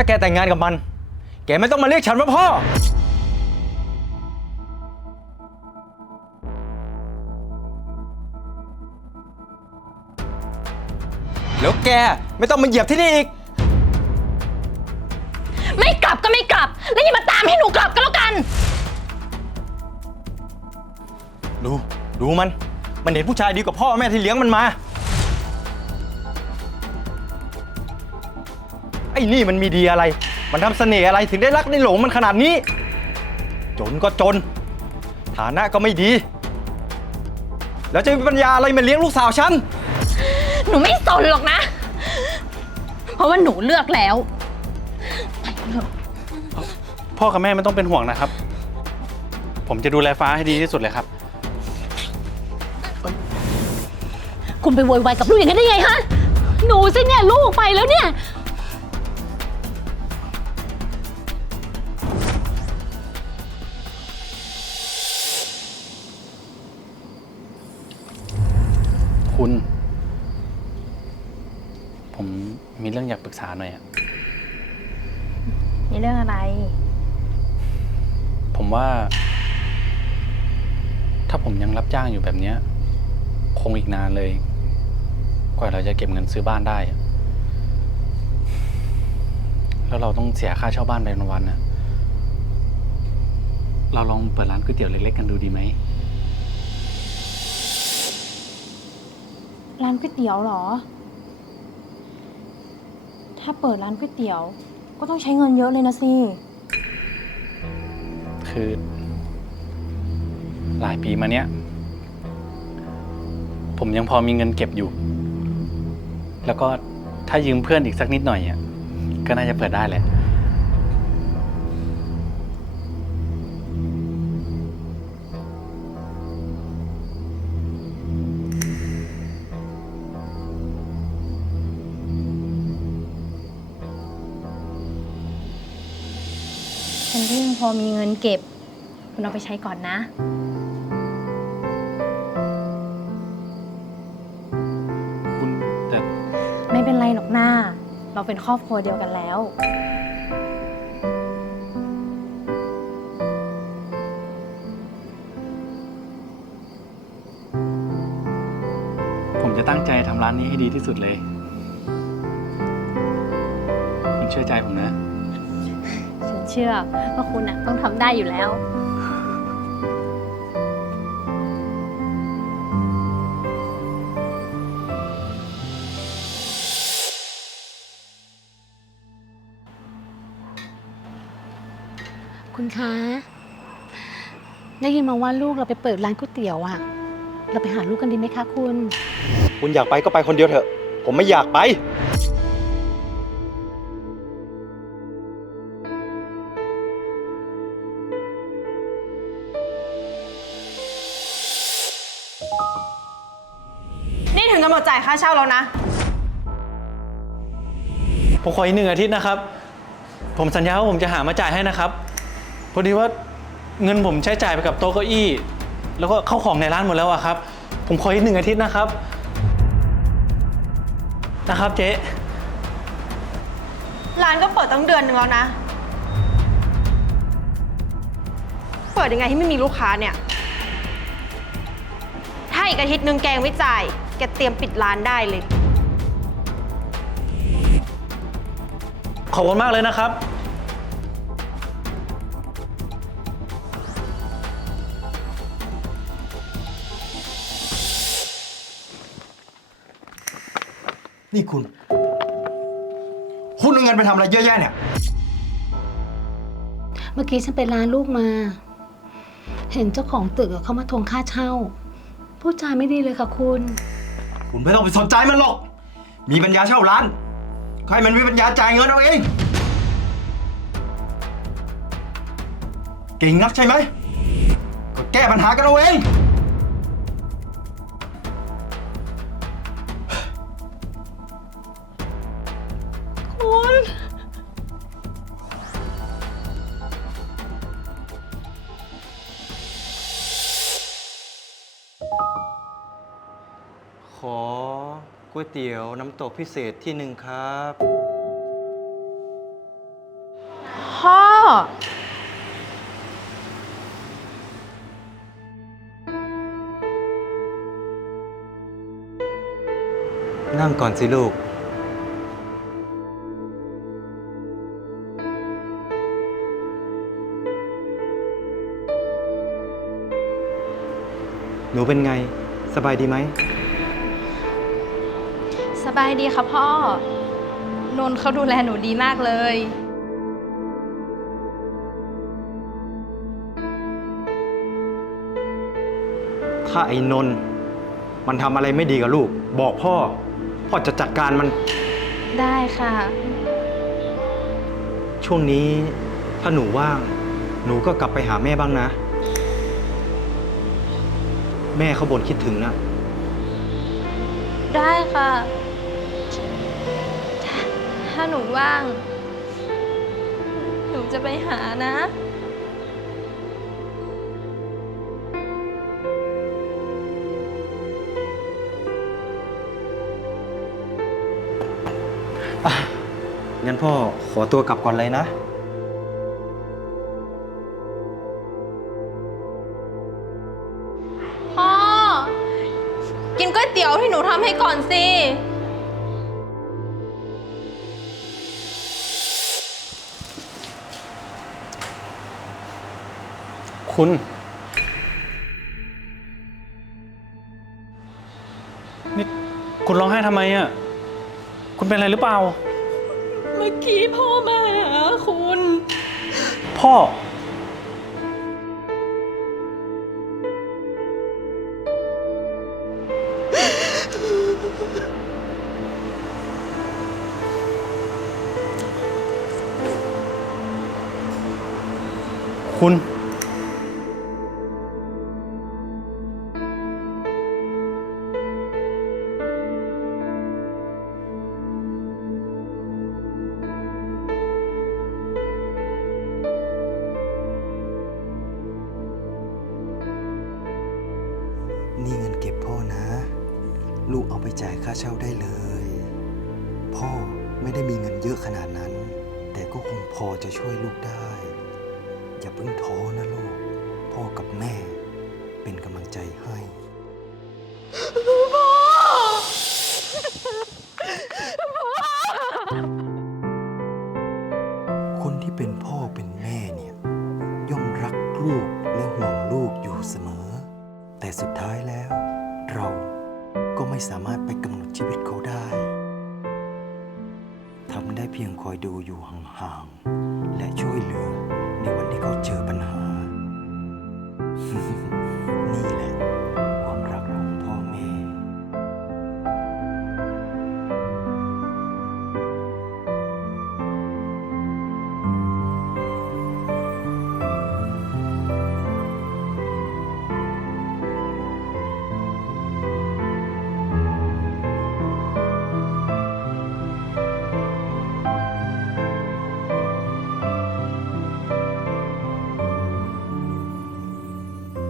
าแกแต่งงานกับมัน แกไม่ต้องมาเรียกฉันว่าพ่อ แล้วแกไม่ต้องมาเหยียบที่นี่อีก ไม่กลับก็ไม่กลับ แล้วอย่ามาตามให้หนูกลับก็แล้วกัน ดู ดูมัน มันเห็นผู้ชายดีกว่าพ่อแม่ที่เลี้ยงมันมา อ้นี่มันมีดีอะไร มันทำเสน่ห์อะไรถึงได้รักได้หลงมันขนาดนี้ จนก็จน ฐานะก็ไม่ดี แล้วจะมีปัญญาอะไรมาเลี้ยงลูกสาวฉัน หนูไม่สนหรอกนะ เพราะว่าหนูเลือกแล้วไปเถอะพ่อกับแม่ไม่ต้องเป็นห่วงนะครับ ผมจะดูแลฟ้าให้ดีที่สุดเลยครับ คุณไปโวยวายกับลูกอย่างนั้นได้ไงฮะ หนูสิเนี่ยลูกไปแล้วเนี่ย ผมมีเรื่องอยากปรึกษาหน่อยอะมีเรื่องอะไร ผมว่า ถ้าผมยังรับจ้างอยู่แบบเนี้ย คงอีกนานเลย กว่าเราจะเก็บเงินซื้อบ้านได้อะแล้วเราต้องเสียค่าเช่าบ้านไปวันๆนะเราลองเปิดร้านก๋วยเตี๋ยวเล็กๆกันดูดีไหม ร้านก๋วยเตี๋ยวเหรอ ถ้าเปิดร้านก๋วยเตี๋ยว ก็ต้องใช้เงินเยอะเลยนะสิ คือ หลายปีมาเนี้ย ผมยังพอมีเงินเก็บอยู่ แล้วก็ถ้ายืมเพื่อนอีกสักนิดหน่อยอะก็น่าจะเปิดได้แหละ ฉันก็ยังพอมีเงินเก็บ คุณเอาไปใช้ก่อนนะ คุณแต่ไม่เป็นไรหรอกหน้า เราเป็นครอบครัวเดียวกันแล้ว ผมจะตั้งใจทำร้านนี้ให้ดีที่สุดเลย คุณเชื่อใจผมนะฉัน เชื่อว่าคุณอะต้องทำได้อยู่แล้ว คุณคะ ได้ยินมาว่าลูกเราไปเปิดร้านก๋วยเตี๋ยวอะเราไปหาลูกกันดีไหมคะคุณ คุณอยากไปก็ไปคนเดียวเถอะ ผมไม่อยากไป งกำหนดจ่ายค่าเช่าแล้วนะ ผมขออีกหนึ่งอาทิตย์นะครับ ผมสัญญาว่าผมจะหามาจ่ายให้นะครับ พอดีว่าเงินผมใช้จ่ายไปกับโต๊ะเก้าอี้ แล้วก็เข้าของในร้านหมดแล้วอะครับ ผมขออีกหนึ่งอาทิตย์นะครับ นะครับเจ๊ ร้านก็เปิดตั้งเดือนหนึ่งแล้วนะ เปิดยังไงที่ไม่มีลูกค้าเนี่ย ถ้าอีกอาทิตย์หนึงแกงไม่จ่าย แกเตรียมปิดร้านได้เลย ขอบคุณมากเลยนะครับ นี่คุณ คุณเอาเงินไปทำอะไรเยอะแยะเนี่ย เมื่อกี้ฉันไปร้านลูกมา เห็นเจ้าของตึกอะเขามาทวงค่าเช่า พูดจาไม่ดีเลยค่ะคุณ คุณไม่ต้องไปสนใจมันหรอก มีปัญญาเช่าร้านก็ให้มันมีปัญญาจ่ายเงินเอาเอง เก่งนักใช่ไหม ก็แก้ปัญหากันเอาเอง ขอก๋วยเตี๋ยวน้ำตกพิเศษที่หนึ่งครับนั่งก่อนสิลูก หนูเป็นไง สบายดีไหมส บายดีค่ะพ่อ นนท์เขาดูแลหนูดีมากเลย ถ้าไอ้นนท์มันทำอะไรไม่ดีกับลูก บอกพ่อ พ่อจะจัดการมัน ได้ค่ะ ช่วงนี้ถ้าหนูว่าง หนูก็กลับไปหาแม่บ้างนะ แม่เขาบ่นคิดถึงนะ ได้ค่ะ ถ้าถ้าหนูว่าง หนูจะไปหานะงั้นพ่อขอตัวกลับก่อนเลยนะ พ่อ กินก๋วยเตี๋ยวที่หนูทำให้ก่อนสิ คุณ นี่คุณร้องไห้ทำไมอะ คุณเป็นอะไรหรือเปล่า เมื่อกี้พ่อมาหาคุณ พ่อ คุณ ค่าเช่าได้เลย พ่อไม่ได้มีเงินเยอะขนาดนั้น แต่ก็คงพอจะช่วยลูกได้ อย่าเพิ่งท้อนะลูก พ่อกับแม่เป็นกำลังใจให้คนที่เป็นพ่อเป็นแม่เนี่ย ย่อมรักลูกและห่วงลูกอยู่เสมอ แต่สุดท้ายแล้วเรา ก็ไม่สามารถไปกำหนดชีวิตเขาได้ทำได้เพียงคอยดูอยู่ห่างๆและช่วยเหลือในวันที่เขาเจอ